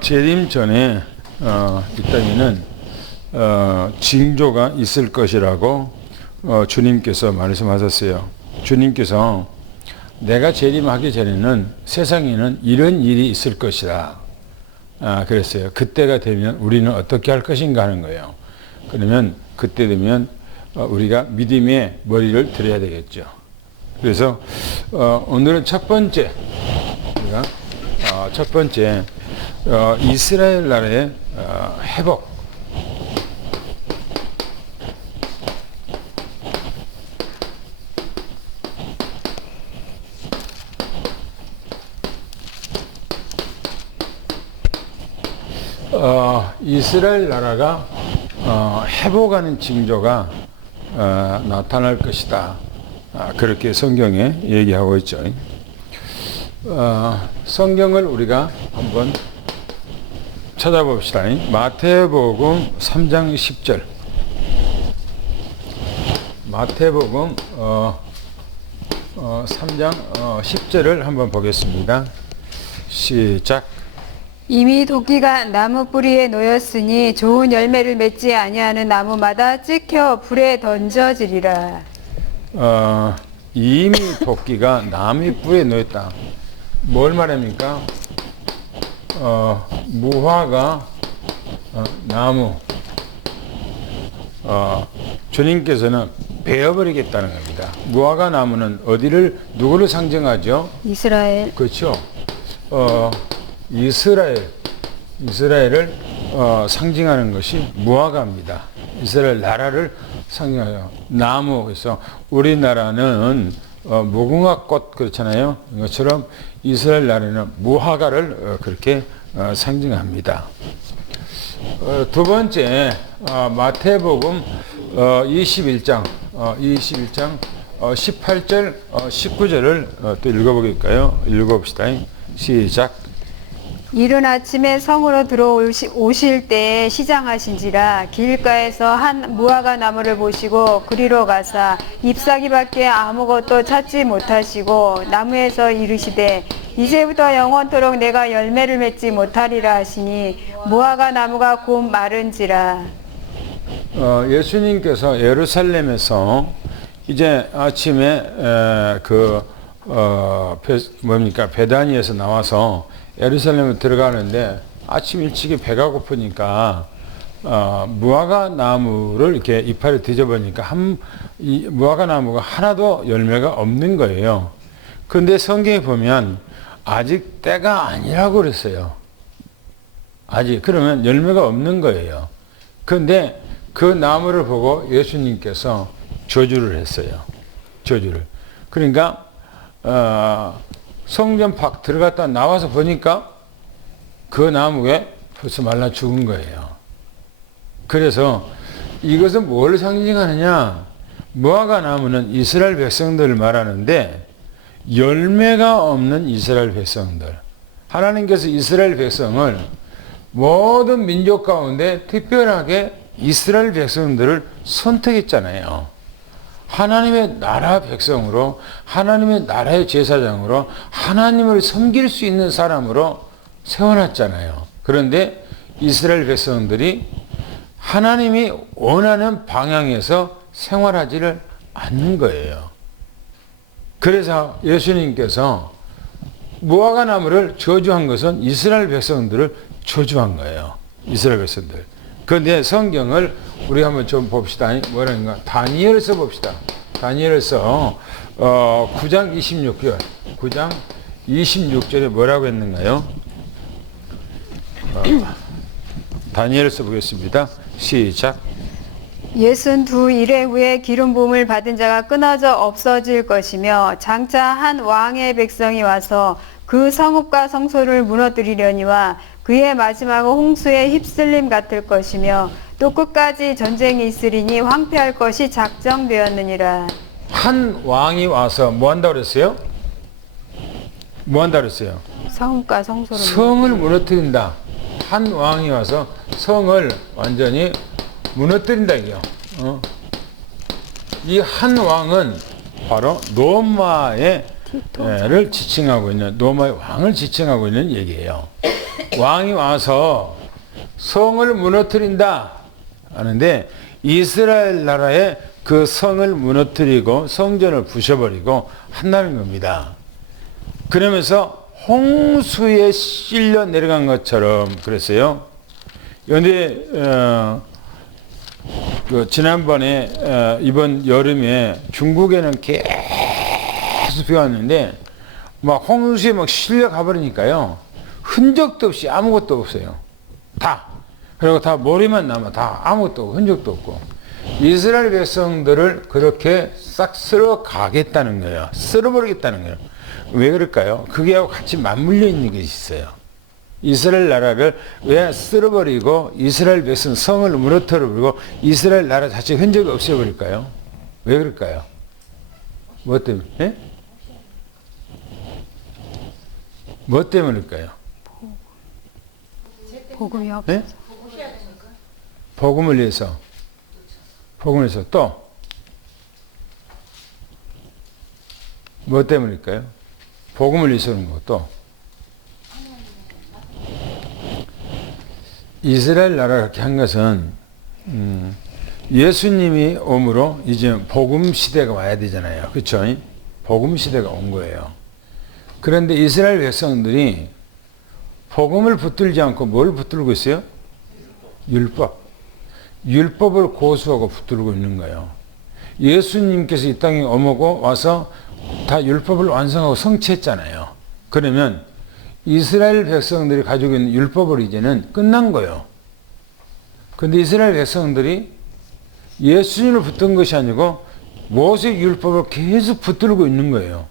재림 전에 이 땅에는 징조가 있을 것이라고 주님께서 말씀하셨어요. 주님께서 내가 재림하기 전에는 세상에는 이런 일이 있을 것이다. 그랬어요. 그때가 되면 우리는 어떻게 할 것인가 하는 거예요. 그러면 그때 되면 우리가 믿음의 머리를 들여야 되겠죠. 그래서 오늘은 첫 번째 이스라엘 나라의 회복. 이스라엘 나라가 회복하는 징조가 나타날 것이다. 그렇게 성경에 얘기하고 있죠. 성경을 우리가 한번 찾아봅시다. 마태복음 3장 10절. 마태복음 3장 10절을 한번 보겠습니다. 시작. 이미 도끼가 나무 뿌리에 놓였으니 좋은 열매를 맺지 아니하는 나무마다 찍혀 불에 던져지리라. 이미 도끼가 나무 뿌리에 놓였다. 뭘 말합니까? 무화과 나무 주님께서는 베어버리겠다는 겁니다. 무화과 나무는 어디를 누구를 상징하죠? 이스라엘. 그렇죠. 이스라엘을 상징하는 것이 무화과입니다. 이스라엘 나라를 상징하여 나무. 그래서 우리나라는 무궁화꽃 그렇잖아요. 이것처럼 이스라엘 나라는 무화과를 그렇게 상징합니다. 두 번째 마태복음 21장 18절 19절을 또 읽어보겠까요? 읽어봅시다. 시작. 이른 아침에 성으로 들어오실 때에 시장하신지라 길가에서 한 무화과 나무를 보시고 그리로 가사 잎사귀밖에 아무것도 찾지 못하시고 나무에서 이르시되 이제부터 영원토록 내가 열매를 맺지 못하리라 하시니 무화과 나무가 곧 마른지라. 예수님께서 예루살렘에서 이제 아침에 베다니에서 나와서 예루살렘에 들어가는데 아침 일찍이 배가 고프니까 무화과 나무를 이렇게 이파리 뒤져보니까 무화과 나무가 하나도 열매가 없는 거예요. 그런데 성경에 보면 아직 때가 아니라고 그랬어요. 아직. 그러면 열매가 없는 거예요. 그런데 그 나무를 보고 예수님께서 저주를 했어요. 저주를. 그러니까 성전 밖 들어갔다 나와서 보니까 그 나무에 벌써 말라 죽은 거예요. 그래서 이것은 뭘 상징하느냐? 무화과 나무는 이스라엘 백성들을 말하는데 열매가 없는 이스라엘 백성들. 하나님께서 이스라엘 백성을 모든 민족 가운데 특별하게 이스라엘 백성들을 선택했잖아요. 하나님의 나라 백성으로, 하나님의 나라의 제사장으로, 하나님을 섬길 수 있는 사람으로 세워놨잖아요. 그런데 이스라엘 백성들이 하나님이 원하는 방향에서 생활하지를 않는 거예요. 그래서 예수님께서 무화과 나무를 저주한 것은 이스라엘 백성들을 저주한 거예요. 이스라엘 백성들. 그런데 성경을 우리 한번 좀 봅시다. 뭐라는가? 다니엘서 봅시다. 다니엘서 9장 26절. 9장 26절에 뭐라고 했는가요? 다니엘서 보겠습니다. 시작. 62일의 후에 기름 부음을 받은 자가 끊어져 없어질 것이며 장차 한 왕의 백성이 와서 그 성읍과 성소를 무너뜨리려니와 그의 마지막은 홍수에 휩쓸림 같을 것이며 또 끝까지 전쟁이 있으리니 황폐할 것이 작정되었느니라. 한 왕이 와서 뭐 한다고 그랬어요? 뭐 한다고 그랬어요? 성읍과 성소를 성을 무너뜨린다. 한 왕이 와서 성을 완전히 무너뜨린다 이게요. 이 한 왕은 바로 로마를 지칭하고 있는, 로마의 왕을 지칭하고 있는 얘기예요. 왕이 와서 성을 무너뜨린다 하는데 이스라엘 나라의 그 성을 무너뜨리고 성전을 부셔버리고 한다는 겁니다. 그러면서 홍수에 실려 내려간 것처럼 그랬어요. 그런데 지난번에 이번 여름에 중국에는 계속 비 왔는데 막 홍수에 막 실려 가버리니까요. 흔적도 없이 아무것도 없어요. 다. 그리고 다 머리만 남아. 다 아무것도 없고 흔적도 없고. 이스라엘 백성들을 그렇게 싹 쓸어 가겠다는 거예요. 쓸어버리겠다는 거예요. 왜 그럴까요? 그게하고 같이 맞물려 있는 것이 있어요. 이스라엘 나라를 왜 쓸어버리고 이스라엘 백성 성을 무너뜨려버리고 이스라엘 나라 자체 흔적을 없애버릴까요? 왜 그럴까요? 뭐 때문에? 예? 뭐 때문일까요? 복음이 없어. 예? 복음을 위해서. 복음을 위해서 또? 뭐 때문일까요? 복음을 위해서 그런 거 또? 이스라엘 나라가 그렇게 한 것은 예수님이 오므로 이제 복음 시대가 와야 되잖아요. 그렇죠? 복음 시대가 온 거예요. 그런데 이스라엘 백성들이 복음을 붙들지 않고 뭘 붙들고 있어요? 율법. 율법을 고수하고 붙들고 있는 거예요. 예수님께서 이 땅에 오고 와서 다 율법을 완성하고 성취했잖아요. 그러면 이스라엘 백성들이 가지고 있는 율법을 이제는 끝난 거예요. 근데 이스라엘 백성들이 예수님을 붙든 것이 아니고 모세 율법을 계속 붙들고 있는 거예요.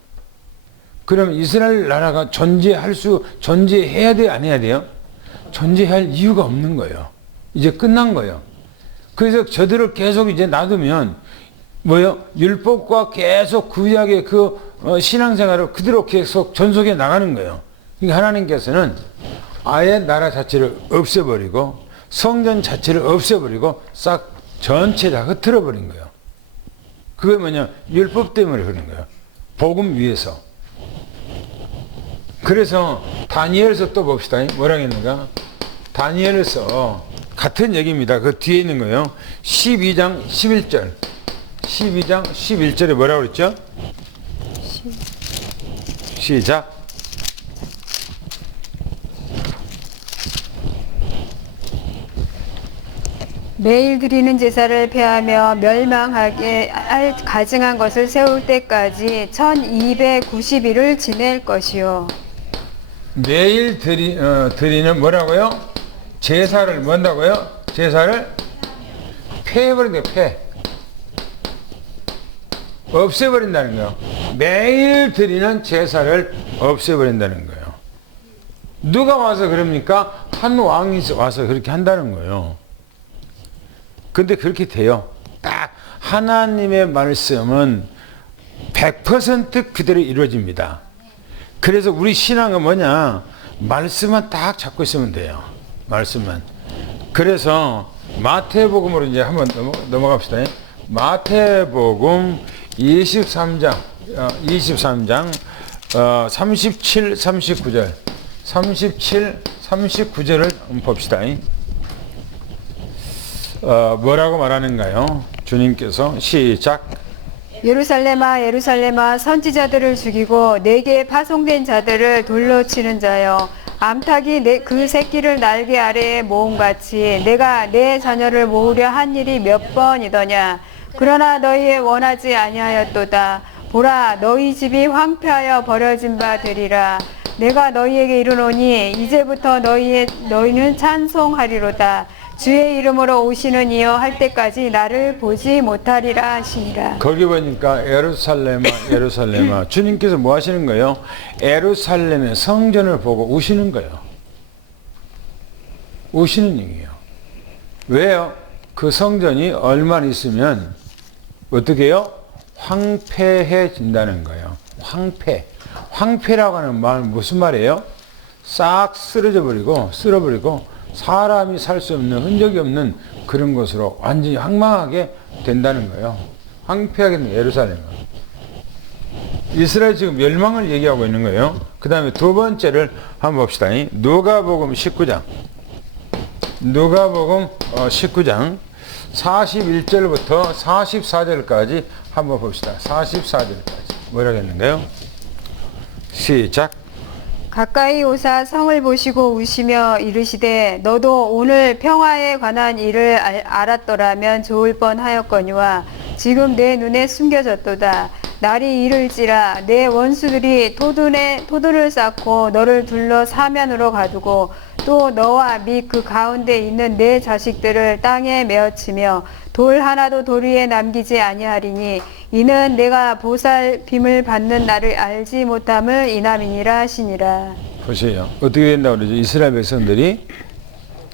그러면 이스라엘 나라가 존재해야 돼요? 안 해야 돼요? 존재할 이유가 없는 거예요. 이제 끝난 거예요. 그래서 저들을 계속 이제 놔두면 뭐요? 율법과 계속 구약의 신앙생활을 그대로 계속 전속해 나가는 거예요. 그러니까 하나님께서는 아예 나라 자체를 없애버리고 성전 자체를 없애버리고 싹 전체 다 흐트러 버린 거예요. 그게 뭐냐? 율법 때문에 그런 거예요. 복음 위에서. 그래서 다니엘서 또 봅시다. 뭐라고 했는가? 다니엘서 같은 얘기입니다. 그 뒤에 있는 거예요. 12장 11절. 12장 11절에 뭐라고 그랬죠? 시작. 매일 드리는 제사를 폐하며 멸망하게 할 가증한 것을 세울 때까지 1290일을 지낼 것이요. 매일 드리는 뭐라고요? 제사를 뭔다고요? 제사를 폐해버린다. 폐. 없애버린다는 거예요. 매일 드리는 제사를 없애버린다는 거예요. 누가 와서 그럽니까? 한 왕이 와서 그렇게 한다는 거예요. 근데 그렇게 돼요. 딱 하나님의 말씀은 100% 그대로 이루어집니다. 그래서 우리 신앙은 뭐냐? 말씀만 딱 잡고 있으면 돼요. 말씀만. 그래서 마태복음으로 이제 한번 넘어갑시다. 마태복음 23장 37, 39절 37, 39절을 한번 봅시다. 뭐라고 말하는가요? 주님께서 시작. 예루살렘아 예루살렘아 선지자들을 죽이고 내게 파송된 자들을 돌로 치는 자여 암탉이 그 새끼를 날개 아래에 모음같이 내가 내 자녀를 모으려 한 일이 몇 번이더냐. 그러나 너희 원하지 아니하였도다. 보라 너희 집이 황폐하여 버려진 바 되리라. 내가 너희에게 이르노니 이제부터 너희는 찬송하리로다. 주의 이름으로 오시는 이여 할 때까지 나를 보지 못하리라 하시니라. 거기 보니까 예루살렘아 예루살렘아 주님께서 뭐 하시는 거예요? 예루살렘의 성전을 보고 우시는 거예요. 우시는 얘기예요. 왜요? 그 성전이 얼마 있으면 어떻게 해요? 황폐해진다는 거예요. 황폐라고 하는 말은 무슨 말이에요? 싹 쓸어버리고 사람이 살 수 없는 흔적이 없는 그런 것으로 완전히 황망하게 된다는 거예요. 황폐하게 된 예루살렘은. 이스라엘 지금 멸망을 얘기하고 있는 거예요. 그 다음에 두 번째를 한번 봅시다. 누가복음 19장. 누가복음 19장 41절부터 44절까지 한번 봅시다. 44절까지. 뭐라고 했는가요? 시작. 가까이 오사 성을 보시고 우시며 이르시되 너도 오늘 평화에 관한 일을 알았더라면 좋을 뻔하였거니와 지금 내 눈에 숨겨졌도다. 날이 이를지라 내 원수들이 토둔을 쌓고 너를 둘러 사면으로 가두고 또 너와 및 그 가운데 있는 내 자식들을 땅에 메어치며 돌 하나도 돌 위에 남기지 아니하리니 이는 내가 보살핌을 받는 날을 알지 못함을 인함이니라 하시니라. 보세요. 어떻게 된다고 그러죠? 이스라엘 백성들이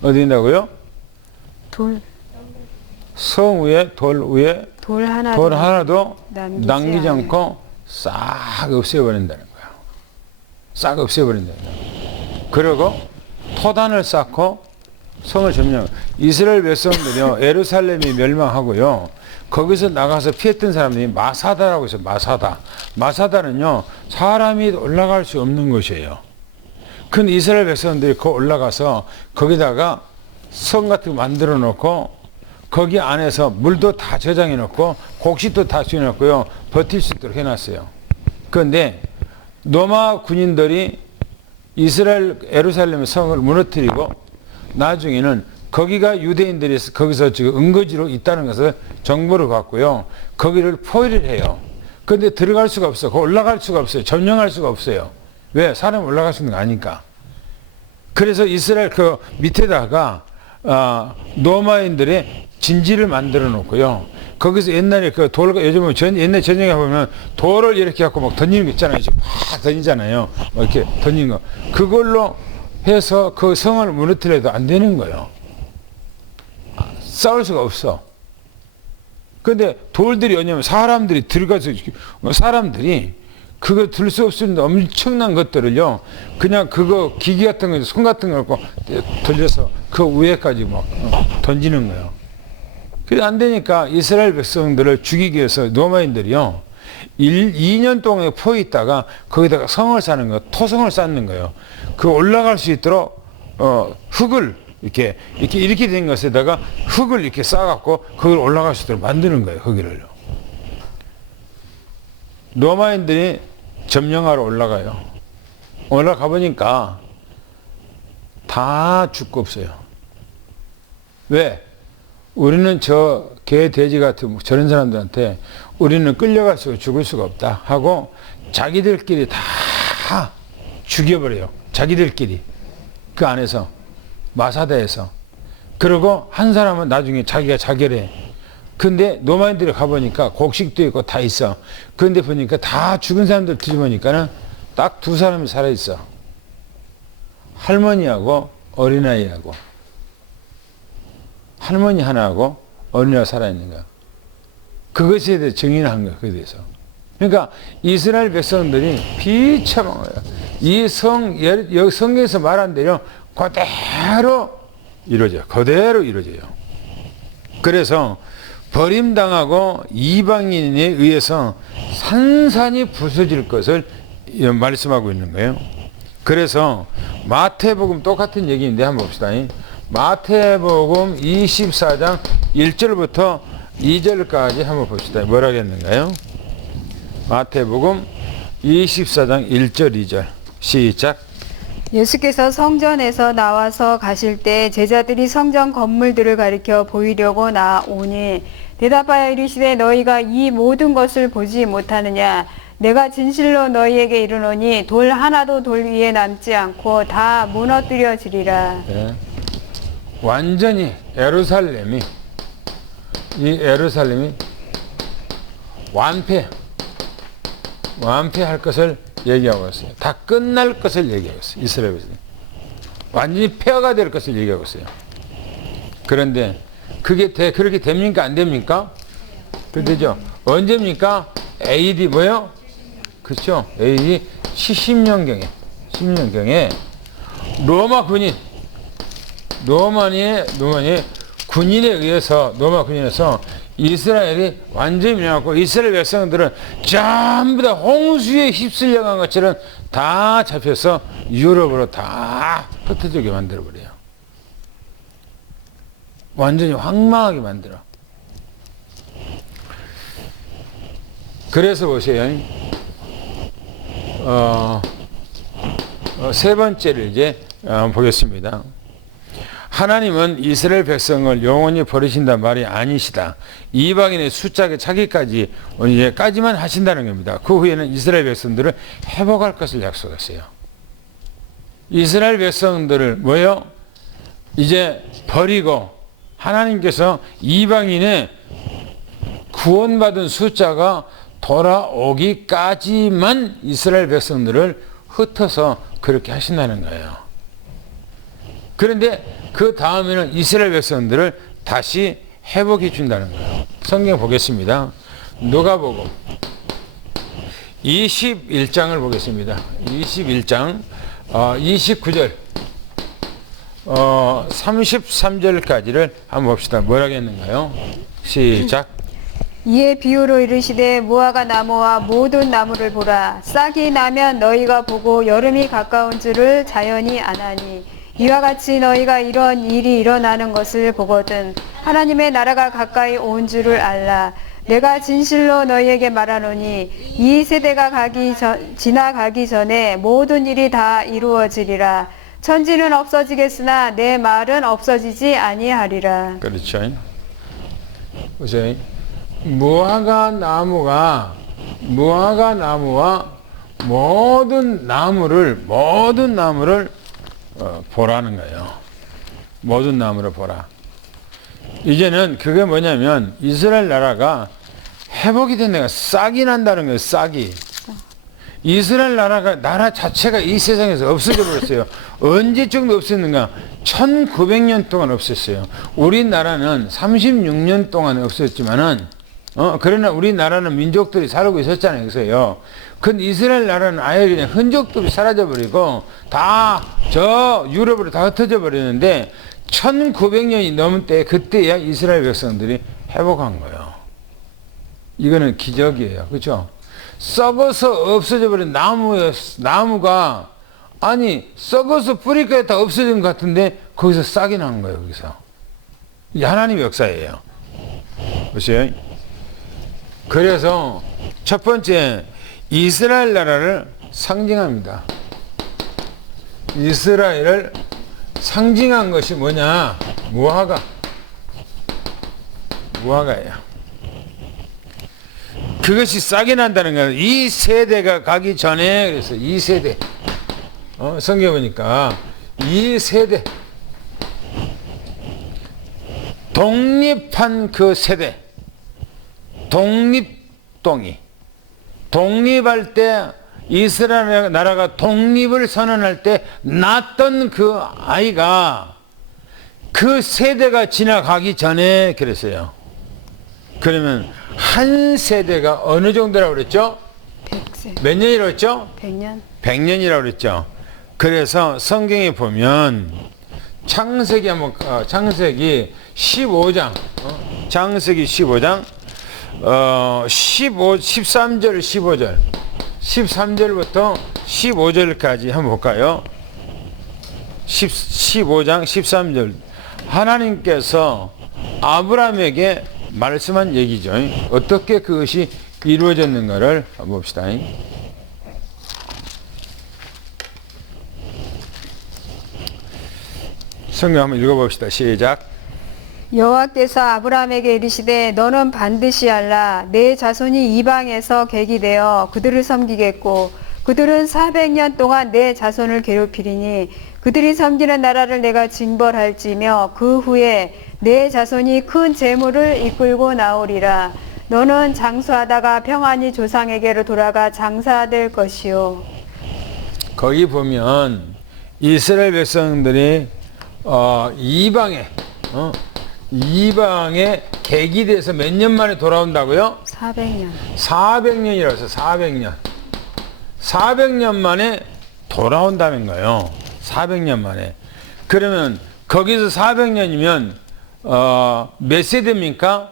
어디 된다고요? 성 위에 돌 위에 돌 하나도 남기지 않고 싹 없애버린다는 거야. 싹 없애버린다는 거야. 그리고 토단을 쌓고 성을 점령. 이스라엘 백성들이요, 예루살렘이 멸망하고요, 거기서 나가서 피했던 사람들이 마사다라고 있어요. 마사다는요, 사람이 올라갈 수 없는 곳이에요. 큰 이스라엘 백성들이 거 올라가서 거기다가 성 같은 거 만들어 놓고 거기 안에서 물도 다 저장해 놓고 곡식도 다 주워 놓고요, 버틸 수 있도록 해놨어요. 그런데 로마 군인들이 이스라엘 예루살렘 성을 무너뜨리고 나중에는 거기가 유대인들이 거기서 지금 은거지로 있다는 것을 정보를 받고요, 거기를 포위를 해요. 그런데 들어갈 수가 없어. 거 올라갈 수가 없어요. 점령할 수가 없어요. 왜? 사람 올라갈 수 있는 거 아니까. 그래서 이스라엘 그 밑에다가 로마인들의 진지를 만들어 놓고요, 거기서 옛날에 그 돌, 요즘은 옛날 전쟁에 보면 돌을 이렇게 갖고 막 던지는 거 있잖아요. 막 던지잖아요. 이렇게 던지는 거. 그걸로 해서 그 성을 무너뜨려도 안 되는 거예요. 싸울 수가 없어. 근데 돌들이 뭐냐면 사람들이 들어가서, 사람들이 그거 들 수 없는 엄청난 것들을요, 그냥 그거 기기 같은 거, 손 같은 거 갖고 돌려서 그 위에까지 막 던지는 거예요. 그게 안 되니까 이스라엘 백성들을 죽이기 위해서 로마인들이요, 2년 동안 포에 있다가 거기다가 성을 쌓는 거, 토성을 쌓는 거예요. 그 올라갈 수 있도록 흙을 이렇게 된 것에다가 흙을 이렇게 쌓아갖고 그걸 올라갈 수 있도록 만드는 거예요. 거기를요. 로마인들이 점령하러 올라가요. 올라가 보니까 다 죽고 없어요. 왜? 우리는 저 개, 돼지 같은 저런 사람들한테 우리는 끌려가서 죽을 수가 없다 하고 자기들끼리 다 죽여버려요. 자기들끼리. 그 안에서, 마사다에서. 그리고 한 사람은 나중에 자기가 자결해. 근데 로마인들이 가보니까 곡식도 있고 다 있어. 그런데 보니까 다 죽은 사람들 뒤집으니까는 딱 두 사람이 살아있어. 할머니하고 어린아이하고. 할머니 하나하고 어린아이가 살아있는 거야. 그것에 대해 증인을 한 거야. 그에 대해서. 그러니까 이스라엘 백성들이 비참한 거야. 이 성경에서 말한 대로 그대로 이루어져요. 그대로 이루어져요. 그래서 버림당하고 이방인에 의해서 산산이 부서질 것을 말씀하고 있는 거예요. 그래서 마태복음 똑같은 얘기인데 한번 봅시다. 마태복음 24장 1절부터 2절까지 한번 봅시다. 뭐라고 했는가요? 마태복음 24장 1절 2절 시작. 예수께서 성전에서 나와서 가실 때 제자들이 성전 건물들을 가리켜 보이려고 나오니 대답하여 이르시되 너희가 이 모든 것을 보지 못하느냐? 내가 진실로 너희에게 이르노니 돌 하나도 돌 위에 남지 않고 다 무너뜨려지리라. 네. 완전히 예루살렘이 완패할 것을 얘기하고 있어요. 다 끝날 것을 얘기하고 있어요. 이스라엘에서 완전히 폐허가 될 것을 얘기하고 있어요. 그런데 그게 그렇게 됩니까? 안 됩니까? 그렇죠. 언제입니까? AD 뭐요? 그렇죠. AD 70년경에 로마 군인의 군인에서 이스라엘이 완전히 밀려갖고 이스라엘 백성들은 전부 다 홍수에 휩쓸려 간 것처럼 다 잡혀서 유럽으로 다 흩어지게 만들어버려요. 완전히 황망하게 만들어. 그래서 보세요. 세 번째를 이제 보겠습니다. 하나님은 이스라엘 백성을 영원히 버리신단 말이 아니시다. 이방인의 숫자가 차기까지 까지만 하신다는 겁니다. 그 후에는 이스라엘 백성들을 회복할 것을 약속했어요. 이스라엘 백성들을 뭐요? 이제 버리고 하나님께서 이방인의 구원받은 숫자가 돌아오기까지만 이스라엘 백성들을 흩어서 그렇게 하신다는 거예요. 그런데 그 다음에는 이스라엘 백성들을 다시 회복해 준다는 거예요. 성경 보겠습니다. 누가복음 21장을 보겠습니다. 21장 29절 33절까지를 한번 봅시다. 뭐라고 했는가요? 시작. 이에 비유로 이르시되 무화과 나무와 모든 나무를 보라. 싹이 나면 너희가 보고 여름이 가까운 줄을 자연히 아나니 이와 같이 너희가 이런 일이 일어나는 것을 보거든 하나님의 나라가 가까이 온 줄을 알라. 내가 진실로 너희에게 말하노니 이 세대가 지나가기 전에 모든 일이 다 이루어지리라. 천지는 없어지겠으나 내 말은 없어지지 아니하리라. 그렇죠. 보세요. 무화과 나무와 모든 나무를 보라는 거예요. 모든 나무를 보라. 이제는 그게 뭐냐면 이스라엘 나라가 회복이 된 데가 싹이 난다는 거예요. 싹이. 이스라엘 나라 자체가 이 세상에서 없어져 버렸어요. 언제쯤 없었는가? 1900년 동안 없었어요. 우리나라는 36년 동안 없었지만은 그러나 우리나라는 민족들이 살고 있었잖아요. 그래서요. 근데 이스라엘 나라는 아예 그냥 흔적도 없이 사라져버리고 다 저 유럽으로 다 흩어져 버리는데 1900년이 넘은 때 그때야 이스라엘 백성들이 회복한 거예요. 이거는 기적이에요. 그렇죠? 썩어서 없어져 버린 나무가 아니 썩어서 뿌리까지 다 없어진 것 같은데 거기서 싹이 난 거예요. 거기서. 이게 하나님의 역사예요. 보세요. 그래서 첫 번째 이스라엘 나라를 상징합니다. 이스라엘을 상징한 것이 뭐냐? 무화과예요. 그것이 싹이 난다는 거예요. 이 세대가 가기 전에 그래서 이 세대 성경 보니까 이 세대 독립한 그 세대 독립할 때 이스라엘 나라가 독립을 선언할 때 낳았던 그 아이가 그 세대가 지나가기 전에 그랬어요. 그러면 한 세대가 어느 정도라고 그랬죠? 100세. 몇 년이라고 했죠? 100년. 100년이라고 그랬죠. 그래서 성경에 보면 창세기 15장 창세기 15장 13절 15절 13절부터 15절까지 한번 볼까요? 15장 13절 하나님께서 아브라함에게 말씀한 얘기죠. 어떻게 그것이 이루어졌는가를 한번 봅시다. 성경 한번 읽어봅시다. 시작. 여호와께서 아브라함에게 이르시되 너는 반드시 알라. 내 자손이 이방에서 객이 되어 그들을 섬기겠고 그들은 400년 동안 내 자손을 괴롭히리니 그들이 섬기는 나라를 내가 징벌할지며 그 후에 내 자손이 큰 재물을 이끌고 나오리라. 너는 장수하다가 평안히 조상에게로 돌아가 장사될 것이요. 거기 보면 이스라엘 백성들이 이방에 객이 돼서 몇 년 만에 돌아온다고요? 400년. 400년이라고 해서 400년. 400년 만에 돌아온다는 거예요. 400년 만에. 그러면 거기서 400년이면 몇 세대입니까?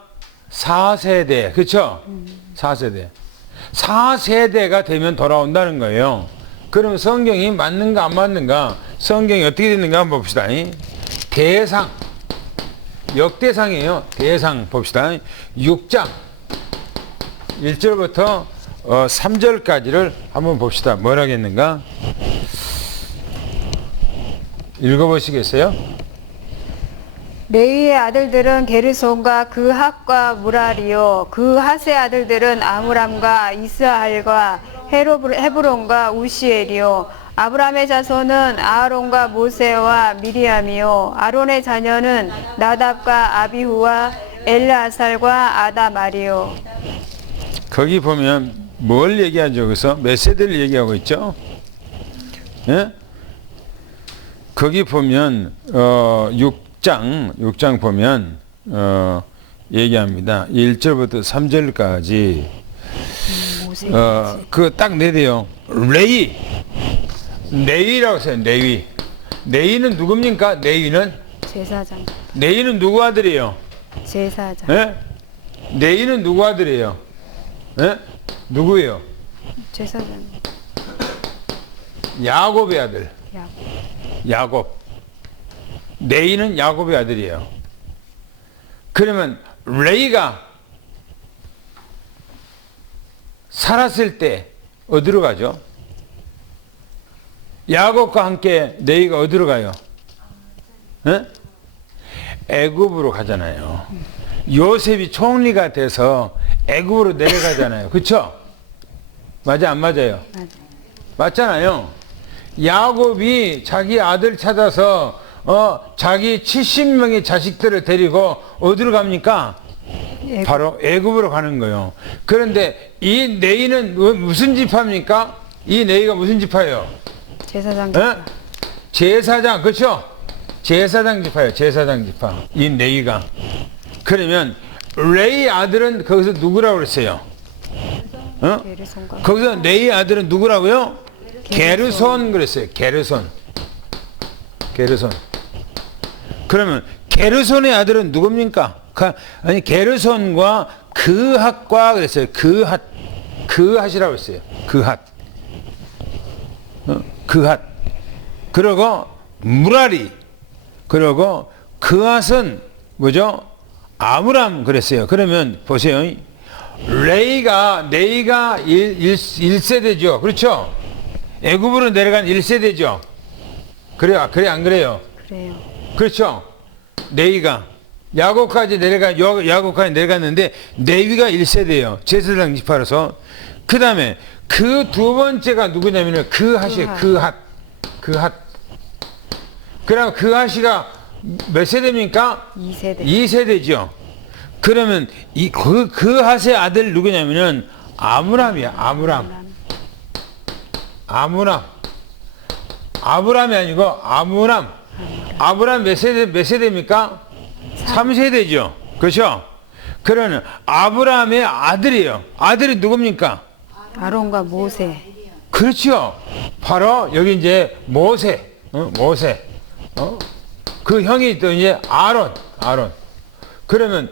4세대. 그렇죠? 4세대. 4세대가 되면 돌아온다는 거예요. 그럼 성경이 맞는가 안 맞는가? 성경이 어떻게 됐는가 한번 봅시다. 대상. 역대상이에요. 대상 봅시다. 6장 1절부터 3절까지를 한번 봅시다. 뭐라겠는가? 읽어보시겠어요? 레위의 아들들은 게르손과 그 핫과 무라리요 그 핫의 아들들은 아므람과 이스할과 헤브론과 우시엘이요 아브람의 자손은 아론과 모세와 미리암이요 아론의 자녀는 나답과 아비후와 엘르아살과 아다말이요. 거기 보면 뭘 얘기하죠? 여기서 몇 세대를 얘기하고 있죠? 예? 거기 보면 6장 보면 얘기합니다. 1절부터 3절까지 그 딱 내대요. 레위라고 써요. 레위는 누굽니까? 제사장. 레위는 누구 아들이에요? 제사장. 예? 레위는 누구 아들이에요? 예? 누구예요? 제사장. 야곱의 아들. 야곱. 야곱. 레이는 야곱의 아들이에요. 그러면 레이가 살았을 때 어디로 가죠? 야곱과 함께 레이가 어디로 가요? 에? 애굽으로 가잖아요. 요셉이 총리가 돼서 애굽으로 내려가잖아요. 그렇죠? 맞아 안 맞아요? 맞아요. 맞잖아요. 야곱이 자기 아들 찾아서 자기 70명의 자식들을 데리고 어디로 갑니까? 바로 애굽으로 가는 거예요. 그런데 이 레이는 무슨 지파입니까? 이 레이가 무슨 지파예요? 제사장 지파. 제사장, 그렇죠? 제사장 지파예요. 제사장 지파. 이 레이가. 그러면 레이 아들은 거기서 누구라고 그랬어요? 게르손과 거기서 레이 아들은 누구라고요? 게르손 그랬어요. 게르손. 그러면 게르손의 아들은 누굽니까? 아니 게르손과 그핫과 그랬어요. 그핫이라고 했어요. 그핫. 그리고 무라리. 그리고 그핫은 뭐죠? 아므람 그랬어요. 그러면 보세요. 레이가 1세대죠. 그렇죠? 애굽으로 내려간 1세대죠. 그래 안 그래요? 그래요. 그렇죠? 레이가 야곱까지 내려갔는데 레위가 1세대예요. 제사장 지파로서. 그 다음에 그 두 번째가 누구냐면은 그핫이에요. 그핫. 그럼 그핫이가 몇 세대입니까? 2세대. 2세대죠. 그러면 그핫의 아들 누구냐면은 아므람이야. 아브람이 아니고 아므람. 아브람 몇 세대입니까? 3세대죠. 그렇죠? 그러면 아브람의 아들이에요. 아들이 누굽니까? 아론과 모세. 그렇죠. 바로 여기 이제 모세. 그 형이 또 이제 아론. 그러면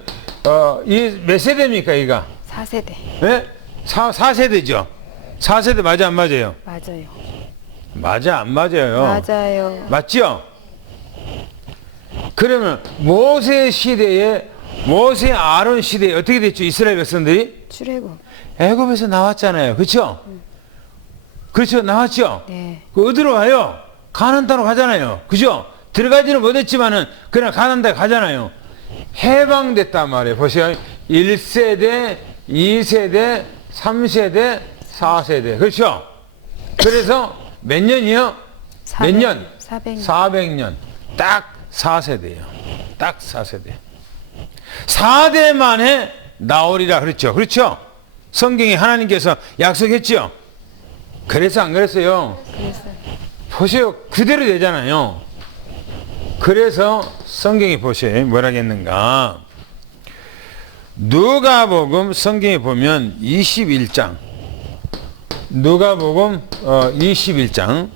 이 몇 세대입니까, 이가? 4세대. 네? 4세대죠. 4세대 맞아 안 맞아요? 맞아요. 맞아 안 맞아요? 맞아요. 맞죠? 그러면 모세 아론 시대에 어떻게 됐죠? 이스라엘 백성들이 출애굽. 애굽에서 나왔잖아요. 그렇죠? 그렇죠. 나왔죠? 네. 그 어디로 가요? 가나안 땅으로 가잖아요. 그죠? 들어가지는 못했지만은 그냥 가나안 땅에 가잖아요. 해방됐단 말이에요. 보세요. 1세대, 2세대, 3세대, 4세대. 그렇죠? 그래서 몇 년이요? 몇 년? 400년. 400년. 딱 4세대예요. 딱 4세대. 4대 만에 나오리라 그랬죠. 그렇죠? 성경에 하나님께서 약속했죠. 그래서 안 그랬어요? 그랬어요. 보세요. 그대로 되잖아요. 그래서 성경에 보세요. 뭐라겠는가. 누가복음 성경에 보면 21장. 누가복음 21장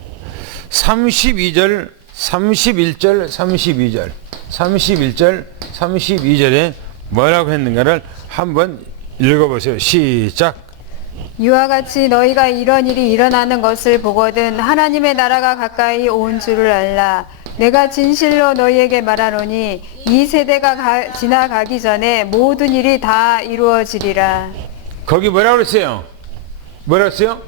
32절 31절 32절 31절 32절에 뭐라고 했는가를 한번 읽어보세요. 시작. 이와 같이 너희가 이런 일이 일어나는 것을 보거든 하나님의 나라가 가까이 온 줄을 알라. 내가 진실로 너희에게 말하노니 이 세대가 지나가기 전에 모든 일이 다 이루어지리라. 거기 뭐라고 그랬어요? 뭐라고 했어요?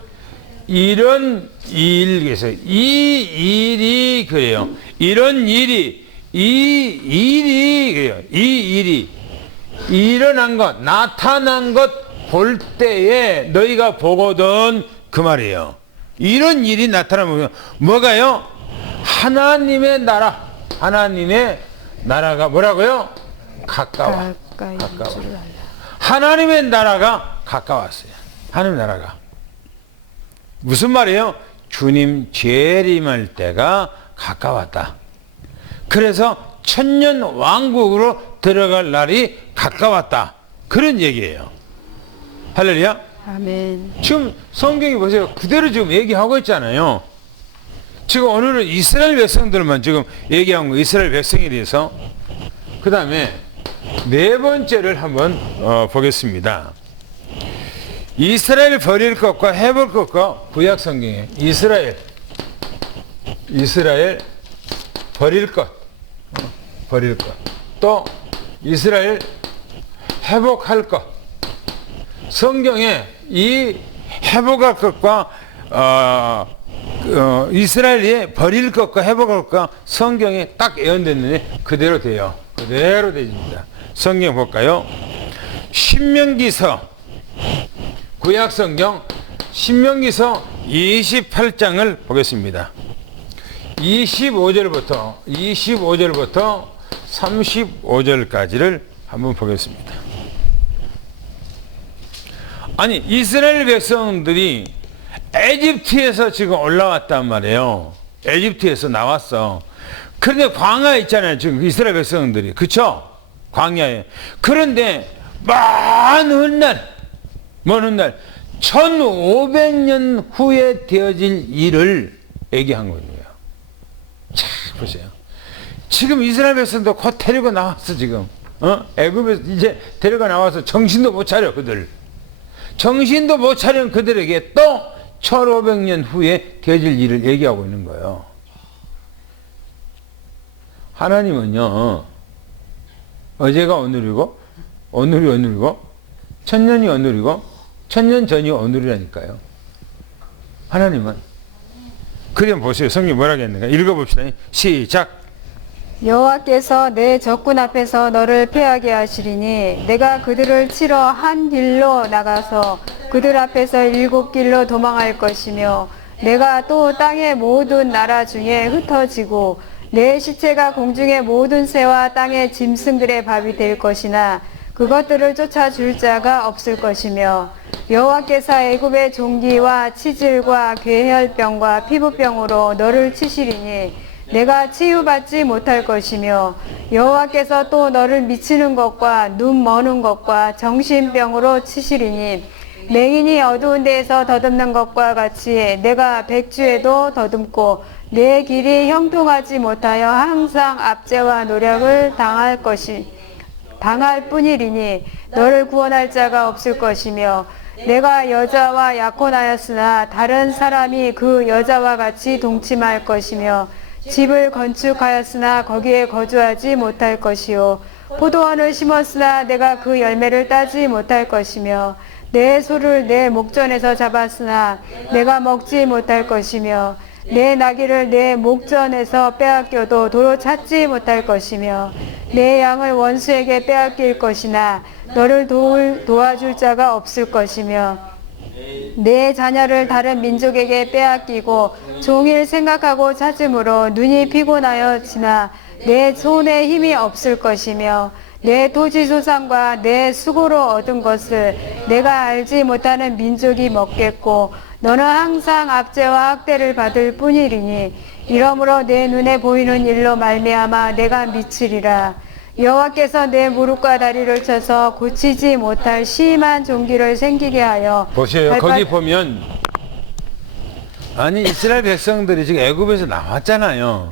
이런 일에서 이 일이 그래요. 이런 일이 이 일이 그래요. 이 일이 일어난 것, 나타난 것 볼 때에 너희가 보거든 그 말이에요. 이런 일이 나타나면 뭐가요? 하나님의 나라, 하나님의 나라가 뭐라고요? 가까워. 가까워. 하나님의 나라가 가까웠어요. 하나님의 나라가. 무슨 말이에요? 주님 재림할 때가 가까웠다. 그래서 천년 왕국으로 들어갈 날이 가까웠다. 그런 얘기예요. 할렐루야. 아멘. 지금 성경이 보세요. 그대로 지금 얘기하고 있잖아요. 지금 오늘은 이스라엘 백성들만 지금 얘기한 거, 이스라엘 백성에 대해서. 그 다음에 네 번째를 한번 보겠습니다. 이스라엘 버릴 것과 해볼 것과 구약 성경에 이스라엘 버릴 것, 버릴 것. 또 이스라엘 회복할 것. 성경에 이 회복할 것과 이스라엘이 버릴 것과 회복할 것과 성경에 딱 예언됐는데 그대로 돼요. 그대로 됩니다. 성경 볼까요? 신명기서 구약 성경 신명기서 28장을 보겠습니다. 25절부터 35절까지를 한번 보겠습니다. 아니 이스라엘 백성들이 에집트에서 지금 올라왔단 말이에요. 에집트에서 나왔어. 그런데 광야에 있잖아요. 지금 이스라엘 백성들이. 그쵸? 광야에. 그런데 먼 훗날 1500년 후에 되어질 일을 얘기한 거예요. 자, 보세요. 지금 이스라엘 백성도 곧 데리고 나왔어, 지금. 애굽에서 이제 데리고 나와서 정신도 못 차려, 그들. 정신도 못 차린 그들에게 또 1500년 후에 되어질 일을 얘기하고 있는 거예요. 하나님은요, 어제가 오늘이고, 오늘이 오늘이고, 천년이 오늘이고, 천년 전이 오늘이라니까요. 하나님은. 그럼 보세요. 성경 뭐라고 했는가? 읽어봅시다. 시작. 여호와께서 내 적군 앞에서 너를 패하게 하시리니 내가 그들을 치러 한 길로 나가서 그들 앞에서 7길로 도망할 것이며 내가 또 땅의 모든 나라 중에 흩어지고 내 시체가 공중의 모든 새와 땅의 짐승들의 밥이 될 것이나 그것들을 쫓아줄 자가 없을 것이며 여호와께서 애굽의 종기와 치질과 괴혈병과 피부병으로 너를 치시리니 내가 치유받지 못할 것이며 여호와께서 또 너를 미치는 것과 눈 머는 것과 정신병으로 치시리니 맹인이 어두운 데에서 더듬는 것과 같이 내가 백주에도 더듬고 내 길이 형통하지 못하여 항상 압제와 노력을 당할 뿐이리니 너를 구원할 자가 없을 것이며 내가 여자와 약혼하였으나 다른 사람이 그 여자와 같이 동침할 것이며 집을 건축하였으나 거기에 거주하지 못할 것이요 포도원을 심었으나 내가 그 열매를 따지 못할 것이며 내 소를 내 목전에서 잡았으나 내가 먹지 못할 것이며 내 나귀를 내 목전에서 빼앗겨도 도로 찾지 못할 것이며 내 양을 원수에게 빼앗길 것이나 너를 도와줄 자가 없을 것이며 내 자녀를 다른 민족에게 빼앗기고 종일 생각하고 찾음으로 눈이 피곤하여 지나 내 손에 힘이 없을 것이며 내 토지 소산과 내 수고로 얻은 것을 내가 알지 못하는 민족이 먹겠고 너는 항상 압제와 학대를 받을 뿐이리니 이러므로 내 눈에 보이는 일로 말미암아 내가 미치리라. 여호와께서 내 무릎과 다리를 쳐서 고치지 못할 심한 종기를 생기게 하여 보세요. 거기 보면 아니 이스라엘 백성들이 지금 애굽에서 나왔잖아요.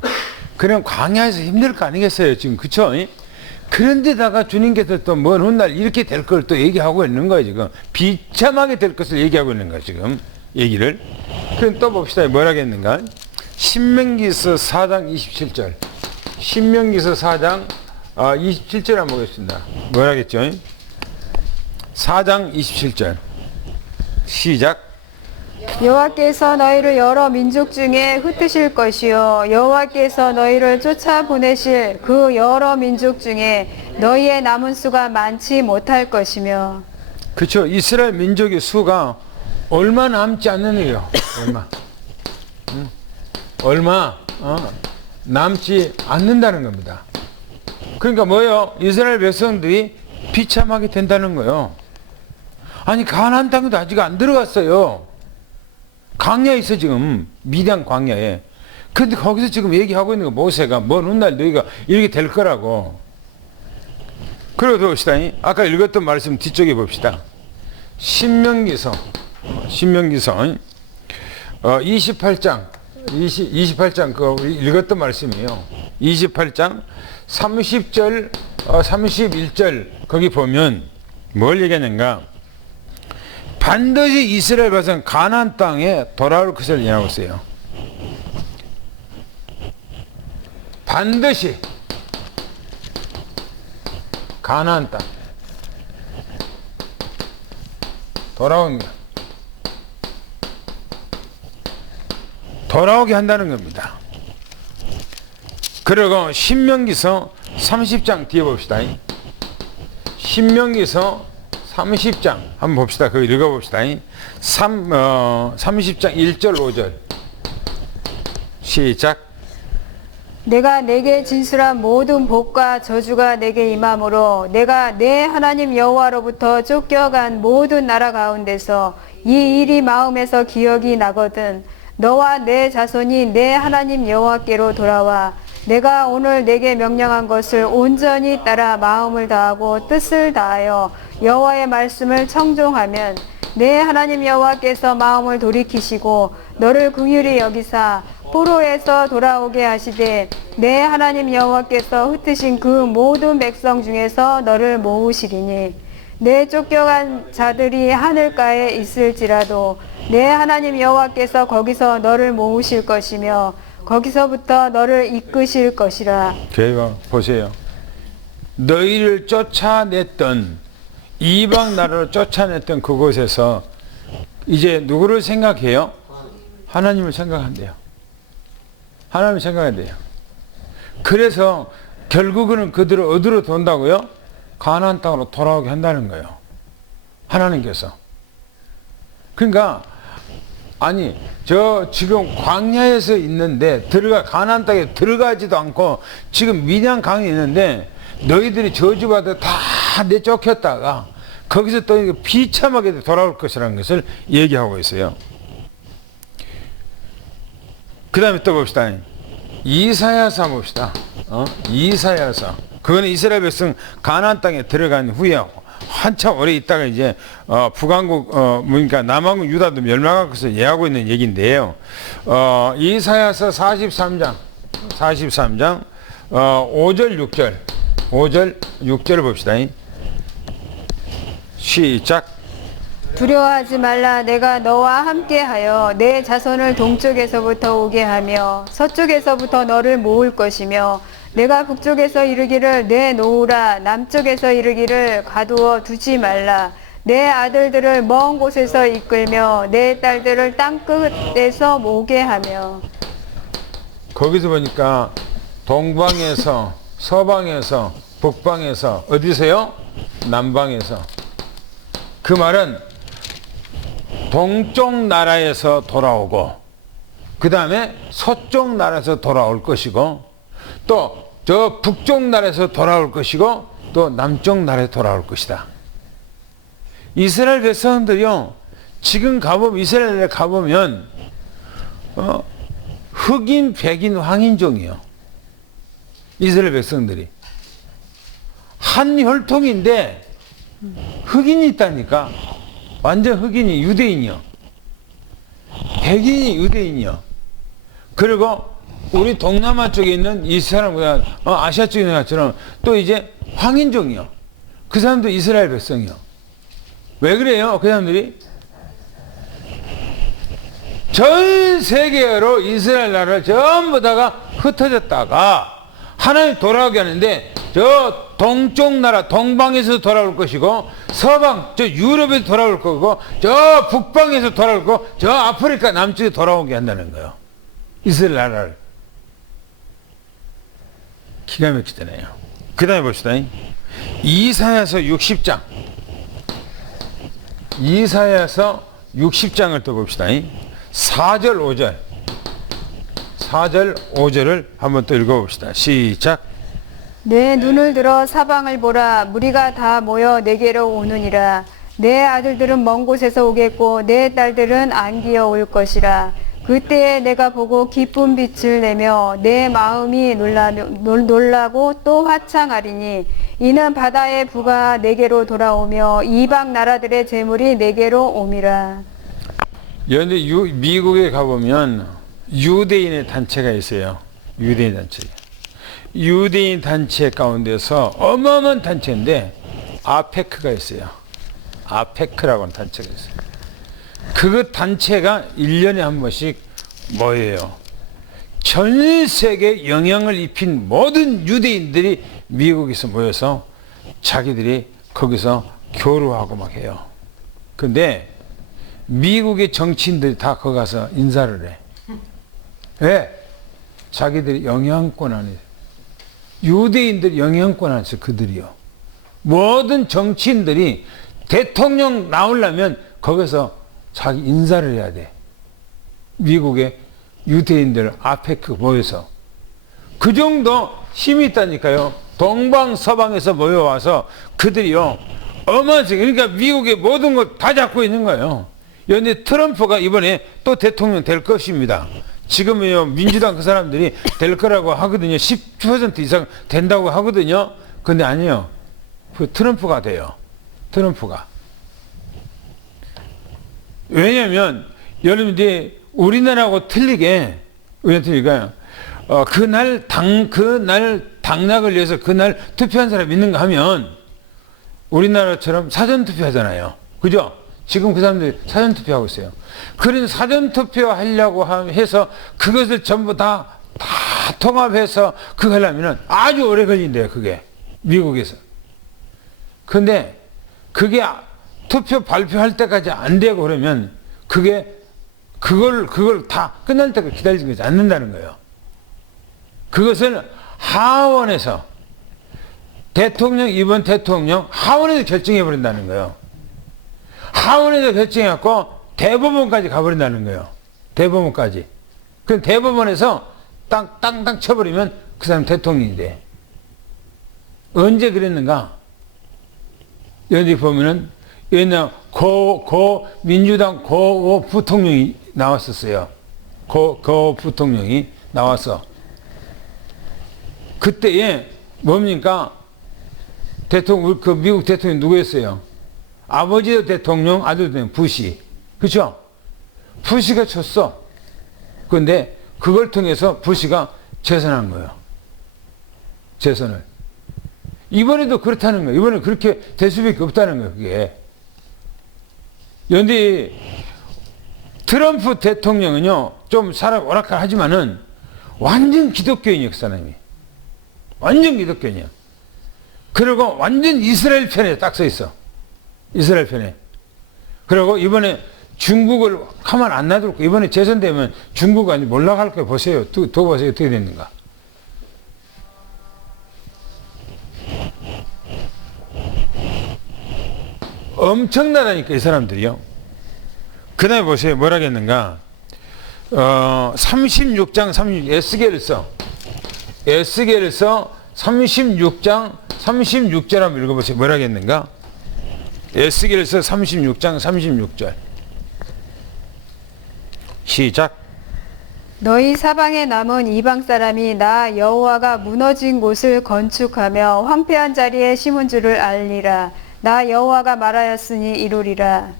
그럼 광야에서 힘들 거 아니겠어요? 지금 그쵸? 그런데다가 주님께서 또 먼 훗날 이렇게 될 걸 또 얘기하고 있는 거예요, 지금. 비참하게 될 것을 얘기하고 있는 거예요, 지금. 얘기를. 그럼 또 봅시다. 뭐라 했는가? 신명기서 4장 27절. 신명기서 4장 27절 한번 보겠습니다. 뭐라 했죠? 4장 27절. 시작. 여호와께서 너희를 여러 민족 중에 흩으실 것이요 여호와께서 너희를 쫓아보내실 그 여러 민족 중에 너희의 남은 수가 많지 못할 것이며. 그렇죠. 이스라엘 민족의 수가 얼마 남지 않느니요. 얼마 남지 않는다는 겁니다. 그러니까 뭐예요? 이스라엘 백성들이 비참하게 된다는 거예요. 아니 가나안 땅도 아직 안 들어갔어요. 광야에 있어 지금. 미디안 광야에. 근데 거기서 지금 얘기하고 있는 거 모세가 먼 훗날 너희가 이렇게 될 거라고. 그리고 봅시다. 아까 읽었던 말씀 뒤쪽에 봅시다. 신명기서 28장 28장 그 읽었던 말씀이에요. 28장 30절 31절 거기 보면 뭘 얘기하는가? 반드시 이스라엘 백성 가나안 땅에 돌아올 것을 얘기하고 있어요. 반드시 가나안 땅 돌아오게 한다는 겁니다. 그리고 신명기서 30장 뒤에 봅시다. 신명기서 30장 한번 봅시다. 그거 읽어봅시다. 30장 1절 5절 시작. 내가 내게 진술한 모든 복과 저주가 내게 임함으로 내가 내 하나님 여호와로부터 쫓겨간 모든 나라 가운데서 이 일이 마음에서 기억이 나거든 너와 내 자손이 내 하나님 여호와께로 돌아와 내가 오늘 내게 명령한 것을 온전히 따라 마음을 다하고 뜻을 다하여 여호와의 말씀을 청종하면 내 하나님 여호와께서 마음을 돌이키시고 너를 긍휼히 여기사 포로에서 돌아오게 하시되 내 하나님 여호와께서 흩으신 그 모든 백성 중에서 너를 모으시리니 내 쫓겨간 자들이 하늘가에 있을지라도 내 하나님 여호와께서 거기서 너를 모으실 것이며 거기서부터 너를 이끄실 것이라. 보세요. 너희를 쫓아냈던 이방 나라로 쫓아냈던 그곳에서 이제 누구를 생각해요? 하나님을 생각한대요. 하나님을 생각한대요. 그래서 결국은 그들을 어디로 돈다고요? 가나안 땅으로 돌아오게 한다는 거예요. 하나님께서. 그러니까 아니 저 지금 광야에서 있는데 가나안 땅에 들어가지도 않고 지금 미디안 강에 있는데 너희들이 저주받아 다 내쫓겼다가 거기서 또 비참하게 돌아올 것이라는 것을 얘기하고 있어요. 그 다음에 또 봅시다. 이사야서 봅시다. 이사야서. 그거는 이스라엘 백성 가나안 땅에 들어간 후에 한참 오래 있다가 이제 북왕국 그러니까 남왕국 유다도 멸망할 것을 예하고 있는 얘기인데요. 이사야서 43장 5절 6절 봅시다. 시작. 두려워하지 말라. 내가 너와 함께하여 내 자손을 동쪽에서부터 오게 하며 서쪽에서부터 너를 모을 것이며 내가 북쪽에서 이르기를 내놓으라. 남쪽에서 이르기를 가두어 두지 말라. 내 아들들을 먼 곳에서 이끌며 내 딸들을 땅끝에서 모게 하며. 거기서 보니까 동방에서 서방에서 북방에서 어디서요? 남방에서. 그 말은 동쪽 나라에서 돌아오고 그 다음에 서쪽 나라에서 돌아올 것이고 또 저 북쪽 나라에서 돌아올 것이고 또 남쪽 나라에 돌아올 것이다. 이스라엘 백성들이요 지금 가보면 이스라엘에 가보면 흑인 백인 황인종이요. 이스라엘 백성들이 한 혈통인데 흑인이 있다니까. 완전 흑인이 유대인이요. 백인이 유대인이요. 그리고 우리 동남아 쪽에 있는 이스라엘보다 아시아 쪽에 있는 것처럼 또 이제 황인종이요. 그 사람도 이스라엘 백성이요. 왜 그래요? 그 사람들이 전 세계로 이스라엘 나라를 전부 다가 흩어졌다가 하나님 돌아오게 하는데 저 동쪽 나라 동방에서 돌아올 것이고 서방 저 유럽에서 돌아올 거고 저 북방에서 돌아올 거고 저 아프리카 남쪽에 돌아오게 한다는 거예요. 이스라엘 나라를. 기가 막히잖아요. 그 다음에 봅시다. 이사야서 60장. 이사야서 60장을 또 봅시다. 4절 5절 4절 5절을 한번 또 읽어봅시다. 시작. 내 눈을 들어 사방을 보라. 무리가 다 모여 내게로 오느니라. 내 아들들은 먼 곳에서 오겠고 내 딸들은 안기어 올 것이라. 그때에 내가 보고 기쁜 빛을 내며 내 마음이 놀라고 또 화창하리니 이는 바다의 부가 내게로 돌아오며 이방 나라들의 재물이 내게로 옴이라. 그런데 미국에 가보면 유대인의 단체가 있어요. 유대인 단체. 유대인 단체 가운데서 어마어마한 단체인데 아페크가 있어요. 아페크라고 하는 단체가 있어요. 그 단체가 1년에 한 번씩 모여요. 전 세계에 영향을 입힌 모든 유대인들이 미국에서 모여서 자기들이 거기서 교류하고 막 해요. 근데 미국의 정치인들이 다 거기 가서 인사를 해. 왜? 자기들이 영향권 안에 유대인들이 영향권 안에서 그들이요. 모든 정치인들이 대통령 나오려면 거기서 자기 인사를 해야 돼. 미국의 유대인들 아페크 모여서. 그 정도 힘이 있다니까요. 동방 서방에서 모여와서 그들이요. 어마어마하게 그러니까 미국의 모든 것 다 잡고 있는 거예요. 그런데 트럼프가 이번에 또 대통령 될 것입니다. 지금은요 민주당 그 사람들이 될 거라고 하거든요. 10% 이상 된다고 하거든요. 근데 아니에요. 그 트럼프가 돼요. 트럼프가. 왜냐면 여러분들이 우리나라하고 틀리게 그날 당락을 위해서 그날 투표한 사람이 있는가 하면 우리나라처럼 사전 투표하잖아요. 그죠? 지금 그 사람들이 사전 투표하고 있어요. 그런 사전 투표 하려고 해서 그것을 전부 다 통합해서 그거 하려면 아주 오래 걸린대요. 그게 미국에서. 근데 그게 투표 발표할 때까지 안 되고 그러면 그걸 다 끝날 때까지 기다리지 않는다는 거예요. 그것을 하원에서 이번 대통령 하원에서 결정해 버린다는 거예요. 하원에서 결정해갖고 대법원까지 가버린다는 거예요. 대법원까지. 그 대법원에서 땅땅땅 쳐버리면 그 사람 대통령이 돼. 언제 그랬는가? 여기 보면은 옛날 민주당 고 부통령이 나왔었어요. 고 부통령이 나와서 그때에 뭡니까? 그 미국 대통령이 누구였어요? 아버지도 대통령, 아들도 대통령, 부시. 그렇죠? 부시가 쳤어. 그런데 그걸 통해서 부시가 재선한 거예요. 재선을. 이번에도 그렇다는 거예요. 이번에 그렇게 될 수밖에 없다는 거예요. 그게. 그런데 트럼프 대통령은요, 좀 사람 오락가락하지만은 완전 기독교인이에요, 그 사람이. 완전 기독교인이야. 그리고 완전 이스라엘 편에 딱 서 있어. 이스라엘 편에. 그리고 이번에 중국을 가만 안 놔둘 거. 이번에 재선되면 중국 아니 몰락할 거 보세요. 또 보세요. 어떻게 됐는가. 엄청나다니까 이 사람들이요. 그 다음에 보세요. 뭐라겠는가. 36장 36 에스겔서 36장 36절 한번 읽어보세요. 뭐라겠는가. 에스겔서 36장 36절 시작. 너희 사방에 남은 이방 사람이 나 여호와가 무너진 곳을 건축하며 황폐한 자리에 심은 줄을 알리라. 나 여호와가 말하였으니 이루리라.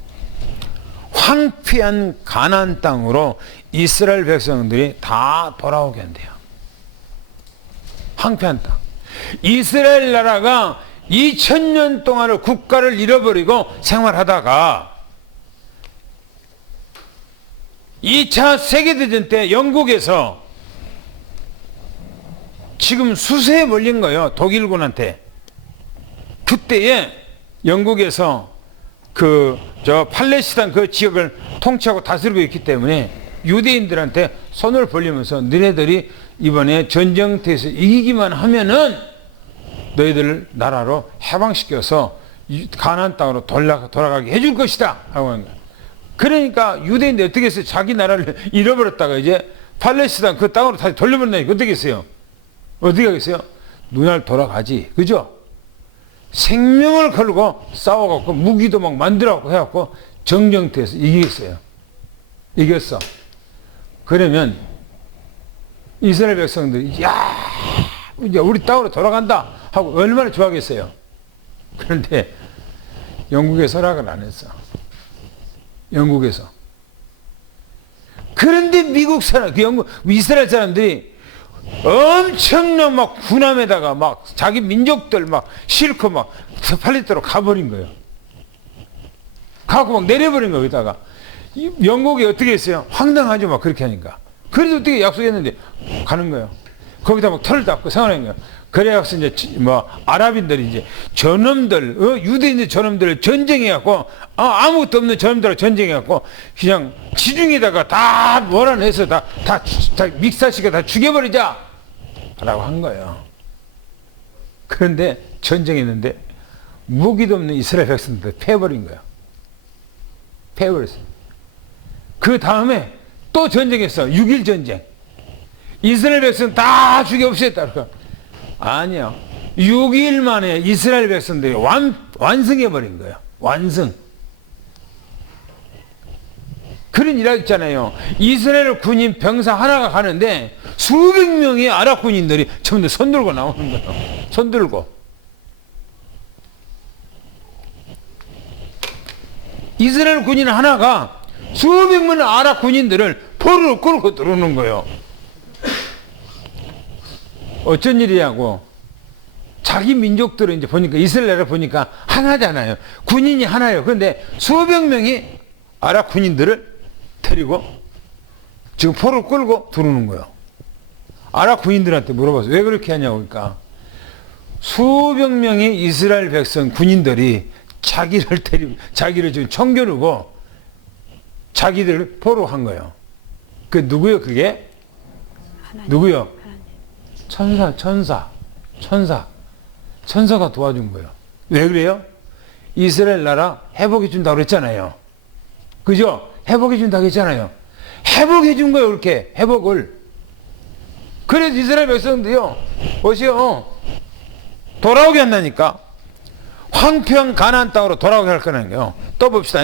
황폐한 가나안 땅으로 이스라엘 백성들이 다 돌아오게 한대요. 황폐한 땅. 이스라엘 나라가 2000년 동안을 국가를 잃어버리고 생활하다가 2차 세계대전 때 영국에서 지금 수세에 몰린 거예요. 독일군한테. 그때에 영국에서 팔레스타인 그 지역을 통치하고 다스리고 있기 때문에 유대인들한테 손을 벌리면서 너네들이 이번에 전쟁터에서 이기기만 하면은 너희들을 나라로 해방시켜서 가나안 땅으로 돌아가게 해줄 것이다 하고 하는 거예요. 그러니까 유대인들이 어떻게 했어요? 자기 나라를 잃어버렸다가 이제 팔레스타인 그 땅으로 다시 돌려버린다니까 어떻게 했어요? 어떻게 하겠어요? 눈알 돌아가지. 그죠? 생명을 걸고 싸워갖고 무기도 막 만들어갖고 해갖고 정정태에서 이기겠어요. 이겼어. 그러면 이스라엘 백성들이 야 이제 우리 땅으로 돌아간다 하고 얼마나 좋아하겠어요. 그런데 영국에서 허락을 안 했어. 영국에서. 그런데 미국 사람, 이스라엘 사람들이 엄청난 막 군함에다가 막 자기 민족들 막 싣고 막 팔레스타인으로 가버린 거예요. 가고 막 내려버린 거예요. 여기다가. 영국이 어떻게 했어요? 황당하죠. 막 그렇게 하니까. 그래도 어떻게 약속했는데 가는 거예요. 거기다 막 털을 닦고 생활하는 거예요. 그래서 이제 아랍인들이 이제 저놈들, 유대인들 저놈들을 전쟁해갖고, 아무것도 없는 저놈들하고 전쟁해갖고, 그냥 지중에다가 다 몰아내서 다 믹사시켜 다 죽여버리자! 라고 한 거예요. 그런데 전쟁했는데, 무기도 없는 이스라엘 백성들 패버린 거예요. 패버렸어요. 그 다음에 또 전쟁했어. 6.1 전쟁. 이스라엘 백성 다 죽여 없앴다. 그러니까. 아니요. 6일 만에 이스라엘 백성들이 완성해버린 거예요. 완성. 그런 일 있잖아요. 이스라엘 군인 병사 하나가 가는데 수백 명의 아랍 군인들이 전부 손 들고 나오는 거예요. 손 들고. 이스라엘 군인 하나가 수백 명의 아랍 군인들을 포로로 끌고 들어오는 거예요. 어쩐 일이냐고. 자기 민족들은 이제 보니까 이스라엘을 보니까 하나잖아요. 군인이 하나예요. 그런데 수백 명이 아랍 군인들을 데리고 지금 포로를 끌고 들어오는 거예요. 아랍 군인들한테 물어봐서 왜 그렇게 하냐고. 그러니까 수백 명의 이스라엘 백성 군인들이 자기를 지금 청겨누고 자기들을 포로 한 거예요. 그 누구요? 그게? 하나님. 누구요? 천사가 도와준 거예요. 왜 그래요? 이스라엘 나라 회복해 준다고 그랬잖아요. 그죠? 회복해 준다고 했잖아요. 회복해 준 거예요. 이렇게 회복을. 그래서 이스라엘 백성들이요, 보시오, 돌아오게 한다니까. 황폐한 가나안 땅으로 돌아오게 할 거라는 거예요. 또 봅시다.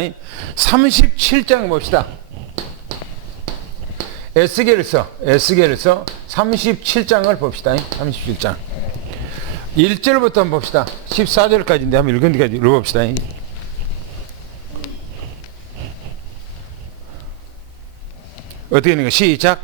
37장 봅시다. 에스겔서 37장을 봅시다. 37장 1절부터 한번 봅시다. 14절까지인데 한번 읽은 데까지 읽어봅시다. 어떻게 되는 거? 시작.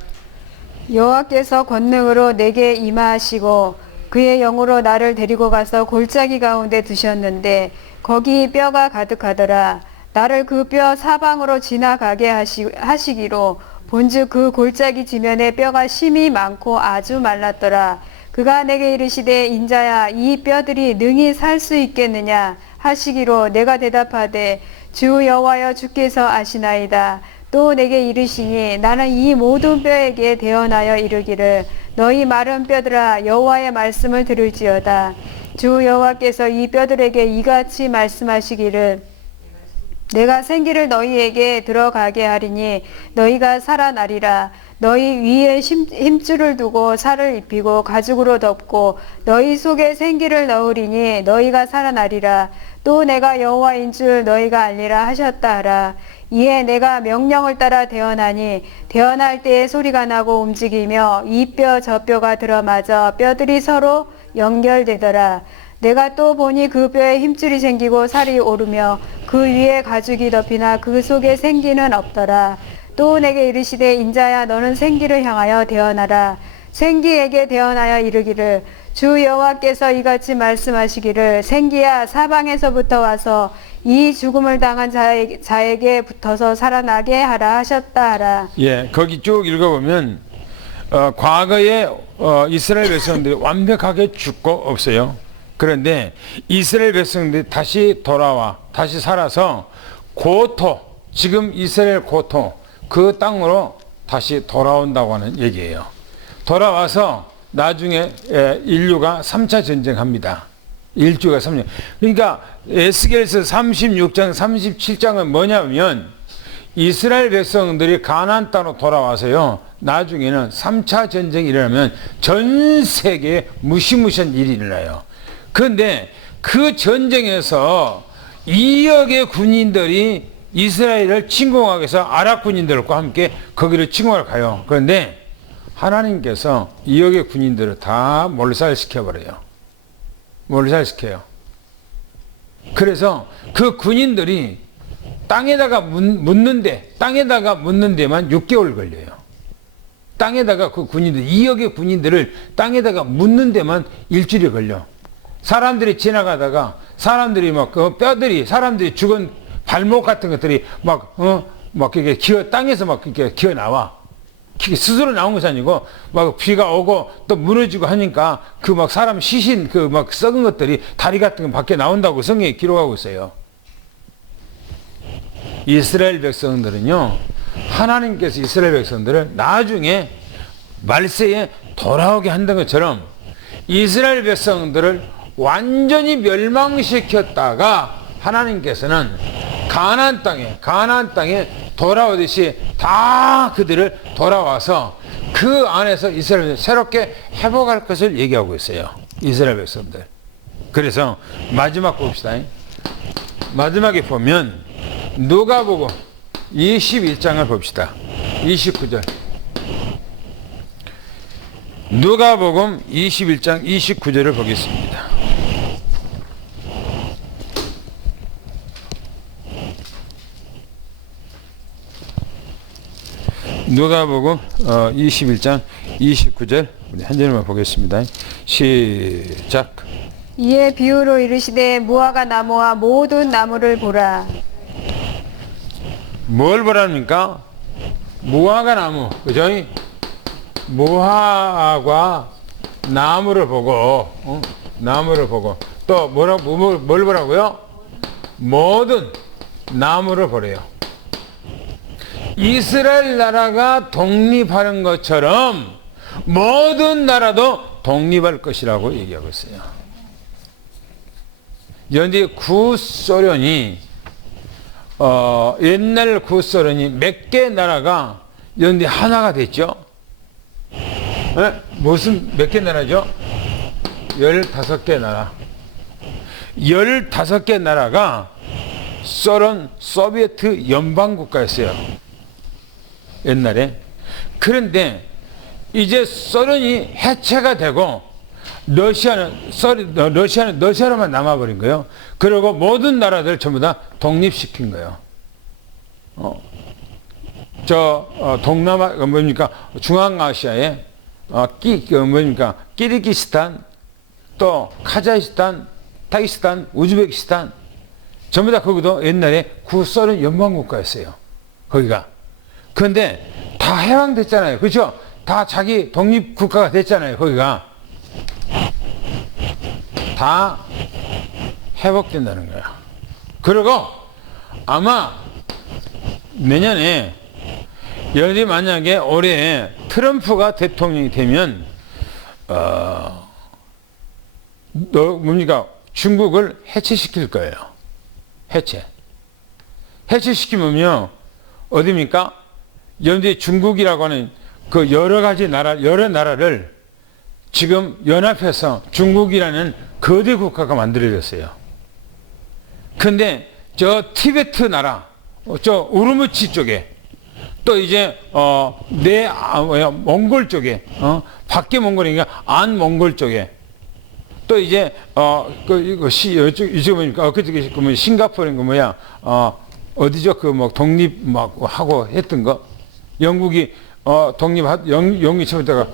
여호와께서 권능으로 내게 임하시고 그의 영으로 나를 데리고 가서 골짜기 가운데 두셨는데 거기 뼈가 가득하더라. 나를 그 뼈 사방으로 지나가게 하시기로 본즉 그 골짜기 지면에 뼈가 심이 많고 아주 말랐더라. 그가 내게 이르시되 인자야 이 뼈들이 능히 살 수 있겠느냐 하시기로 내가 대답하되 주 여호와여 주께서 아시나이다. 또 내게 이르시니 나는 이 모든 뼈에게 대언하여 이르기를 너희 마른 뼈들아 여호와의 말씀을 들을지어다. 주 여호와께서 이 뼈들에게 이같이 말씀하시기를 내가 생기를 너희에게 들어가게 하리니 너희가 살아나리라. 너희 위에 힘줄을 두고 살을 입히고 가죽으로 덮고 너희 속에 생기를 넣으리니 너희가 살아나리라. 또 내가 여호와인 줄 너희가 알리라 하셨다 하라. 이에 내가 명령을 따라 대언하니 대언할 때에 소리가 나고 움직이며 이 뼈 저 뼈가 들어맞아 뼈들이 서로 연결되더라. 내가 또 보니 그 뼈에 힘줄이 생기고 살이 오르며 그 위에 가죽이 덮이나 그 속에 생기는 없더라. 또 내게 이르시되 인자야 너는 생기를 향하여 대언하라. 생기에게 대언하여 이르기를 주 여호와께서 이같이 말씀하시기를 생기야 사방에서부터 와서 이 죽음을 당한 자에게 붙어서 살아나게 하라 하셨다 하라. 예, 거기 쭉 읽어보면 과거에 이스라엘 백성들이 완벽하게 죽고 없어요. 그런데 이스라엘 백성들이 다시 돌아와 다시 살아서 고토, 지금 이스라엘 고토 그 땅으로 다시 돌아온다고 하는 얘기예요. 돌아와서 나중에 인류가 3차 전쟁합니다. 일주가 3년. 그러니까 에스겔서 36장, 37장은 뭐냐면 이스라엘 백성들이 가나안 땅으로 돌아와서요. 나중에는 3차 전쟁이 일어나면 전 세계에 무시무시한 일이 일어나요. 그런데 그 전쟁에서 2억의 군인들이 이스라엘을 침공하기 위해서 아랍 군인들과 함께 거기를 침공하러 가요. 그런데 하나님께서 2억의 군인들을 다 몰살시켜버려요. 몰살시켜요. 그래서 그 군인들이 땅에다가 묻는 데만 6개월 걸려요. 땅에다가 그 군인들, 2억의 군인들을 땅에다가 묻는 데만 일주일이 걸려. 사람들이 지나가다가 사람들이 막 그 뼈들이 사람들이 죽은 발목 같은 것들이 막 이렇게 땅에서 막 이렇게 기어 나와. 스스로 나온 것이 아니고 막 비가 오고 또 무너지고 하니까 그 막 사람 시신 그 막 썩은 것들이 다리 같은 거 밖에 나온다고 성경에 기록하고 있어요. 이스라엘 백성들은요, 하나님께서 이스라엘 백성들을 나중에 말세에 돌아오게 한다는 것처럼 이스라엘 백성들을 완전히 멸망시켰다가 하나님께서는 가나안 땅에 돌아오듯이 다 그들을 돌아와서 그 안에서 이스라엘을 새롭게 회복할 것을 얘기하고 있어요. 이스라엘 백성들. 그래서 마지막 봅시다. 마지막에 보면 누가복음 21장을 봅시다. 29절. 누가복음 21장 29절을 보겠습니다. 누가복음 21장 29절 우리 한 절만 보겠습니다. 시작. 이에 비유로 이르시되 무화과 나무와 모든 나무를 보라. 뭘 보라니까? 무화과 나무, 그죠? 무화과 나무를 보고, 나무를 보고, 또 뭘 보라고요? 모든 나무를 보래요. 이스라엘 나라가 독립하는 것처럼 모든 나라도 독립할 것이라고 얘기하고 있어요. 현재 구소련이 옛날 구소련이 몇 개 나라가 연대 하나가 됐죠? 네? 무슨 몇 개 나라죠? 15개 나라. 15개 나라가 소비에트 연방국가였어요. 옛날에. 그런데 이제 소련이 해체가 되고 러시아는 러시아로만 남아버린 거예요. 그리고 모든 나라들 전부 다 독립시킨 거예요. 동남아 뭡니까? 중앙아시아에 키르기스탄, 또 카자흐스탄, 타기스탄, 우즈베키스탄 전부 다 거기도 옛날에 구소련 연방국가였어요. 거기가. 그런데 다 해방됐잖아요. 그렇죠? 다 자기 독립국가가 됐잖아요. 거기가. 다 회복된다는 거야. 그리고 아마 내년에 여기 만약에 올해 트럼프가 대통령이 되면 뭡니까? 중국을 해체시킬 거예요. 해체시키면요 어디입니까? 현재 중국이라고 하는 그 여러 나라를 지금 연합해서 중국이라는 거대 국가가 만들어졌어요. 근데 저 티베트 나라, 저 우르무치 쪽에 또 이제 몽골 쪽에 밖에 몽골이니까 안 몽골 쪽에 또 이제 이쪽 보니까 그쪽에 그 싱가포르인가 어디죠? 그 뭐 독립 막 하고 했던 거 영국이 영미 처음에다가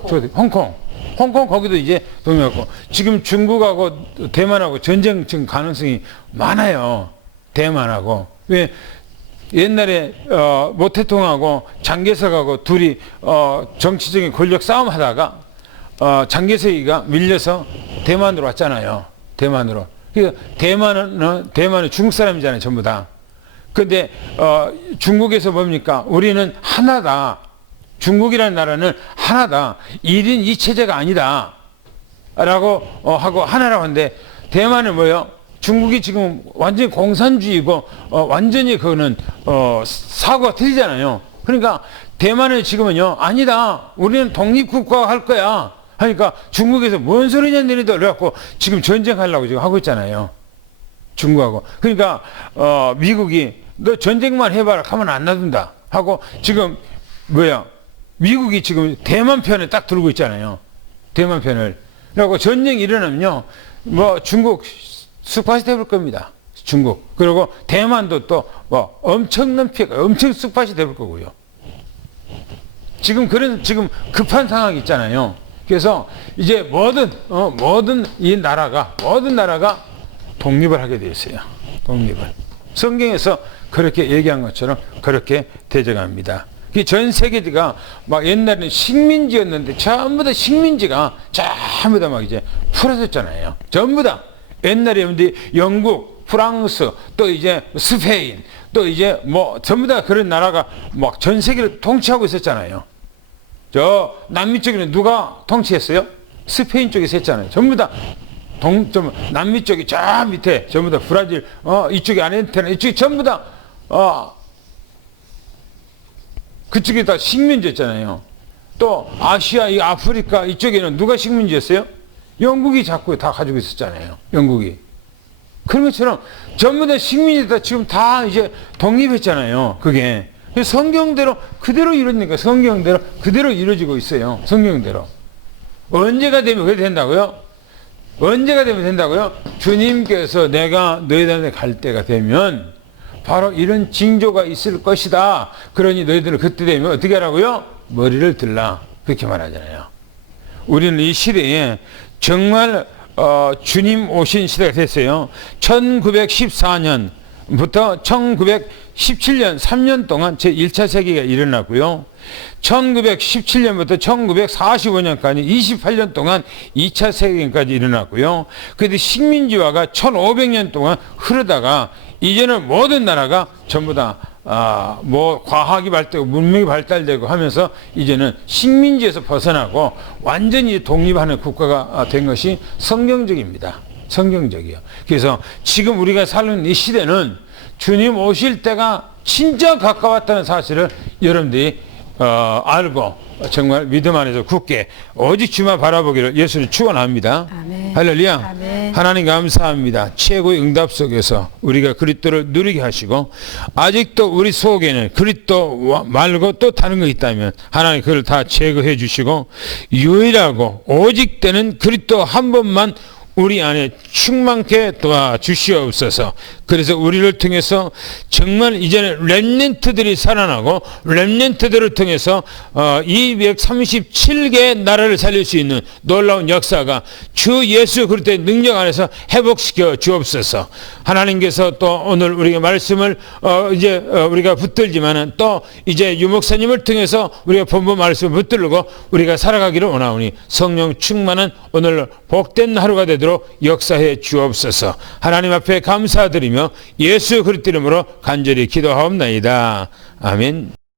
홍콩 거기도 이제 독립하고 지금 중국하고 대만하고 전쟁 지금 가능성이 많아요. 대만하고 왜 옛날에 모태통하고 장개석하고 둘이 정치적인 권력 싸움 하다가 장개석이가 밀려서 대만으로 왔잖아요. 대만으로. 그래서 대만은 중국 사람이잖아요. 전부 다. 근데 중국에서 뭡니까? 우리는 하나다. 중국이라는 나라는 하나다. 1인 2체제가 아니다. 라고 하고 하나라고 하는데 대만은 뭐예요? 중국이 지금 완전히 공산주의고 완전히 그거는 사고가 틀리잖아요. 그러니까 대만은 지금은요. 아니다. 우리는 독립국가가 할 거야. 하니까 중국에서 뭔 소리냐 너희들 그래갖고 지금 전쟁하려고 지금 하고 있잖아요. 중국하고. 그러니까 미국이 너 전쟁만 해봐라 가만 안 놔둔다 하고 지금 미국이 지금 대만 편에 딱 들고 있잖아요. 대만 편을. 그리고 전쟁이 일어나면요. 중국 쑥밭이 돼볼 겁니다. 중국. 그리고 대만도 또 엄청난 피해가 엄청 쑥밭이 돼볼 거고요. 지금 급한 상황이 있잖아요. 그래서 이제 모든 나라가 독립을 하게 되어 있어요. 독립을. 성경에서 그렇게 얘기한 것처럼 그렇게 되져갑니다. 전 세계가 막 옛날에는 식민지였는데 전부 다 식민지가 전부 다 막 이제 풀어졌잖아요. 전부 다. 옛날에 영국, 프랑스, 또 이제 스페인, 또 이제 전부 다 그런 나라가 막 전 세계를 통치하고 있었잖아요. 저 남미 쪽에는 누가 통치했어요? 스페인 쪽에서 했잖아요. 전부 다 남미 쪽이 저 밑에 전부 다 브라질, 이쪽에 아르헨티나, 이쪽이 전부 다 그쪽에 다 식민지였잖아요. 또 아시아, 이 아프리카 이쪽에는 누가 식민지였어요? 영국이 자꾸 다 가지고 있었잖아요. 영국이. 그런 것처럼 전부 다 식민지다 지금 다 이제 독립했잖아요. 그게. 성경대로 그대로 이루어지니까 성경대로 그대로 이루어지고 있어요. 성경대로. 언제가 되면 그렇게 된다고요? 언제가 되면 된다고요? 주님께서 내가 너희들한테 갈 때가 되면 바로 이런 징조가 있을 것이다. 그러니 너희들은 그때 되면 어떻게 하라고요? 머리를 들라. 그렇게 말하잖아요. 우리는 이 시대에 정말 주님 오신 시대가 됐어요. 1914년부터 1917년 3년 동안 제1차 세계가 일어났고요. 1917년부터 1945년까지 28년 동안 2차 세계까지 일어났고요. 그런데 식민지화가 1500년 동안 흐르다가 이제는 모든 나라가 전부 다 과학이 발달되고 문명이 발달되고 하면서 이제는 식민지에서 벗어나고 완전히 독립하는 국가가 된 것이 성경적입니다. 성경적이요. 그래서 지금 우리가 사는 이 시대는 주님 오실 때가 진짜 가까웠다는 사실을 여러분들이 알고 정말 믿음 안에서 굳게 오직 주만 바라보기를 예수를 축원합니다. 아멘. 할렐루야. 아멘. 하나님 감사합니다. 최고의 응답 속에서 우리가 그리스도를 누리게 하시고 아직도 우리 속에는 그리스도 말고 또 다른 거 있다면 하나님 그걸 다 제거해 주시고 유일하고 오직 되는 그리스도 한 번만 우리 안에 충만케 도와주시옵소서. 그래서 우리를 통해서 정말 이제는 렘넌트들이 살아나고 렘넌트들을 통해서 237개의 나라를 살릴 수 있는 놀라운 역사가 주 예수 그리스도의 능력 안에서 회복시켜 주옵소서. 하나님께서 또 오늘 우리가 말씀을 이제 우리가 붙들지만은 또 이제 유목사님을 통해서 우리가 본부 말씀을 붙들고 우리가 살아가기를 원하오니 성령 충만한 오늘 복된 하루가 되도록 역사해 주옵소서. 하나님 앞에 감사드리며 예수 그리스도 이름으로 간절히 기도하옵나이다. 아멘.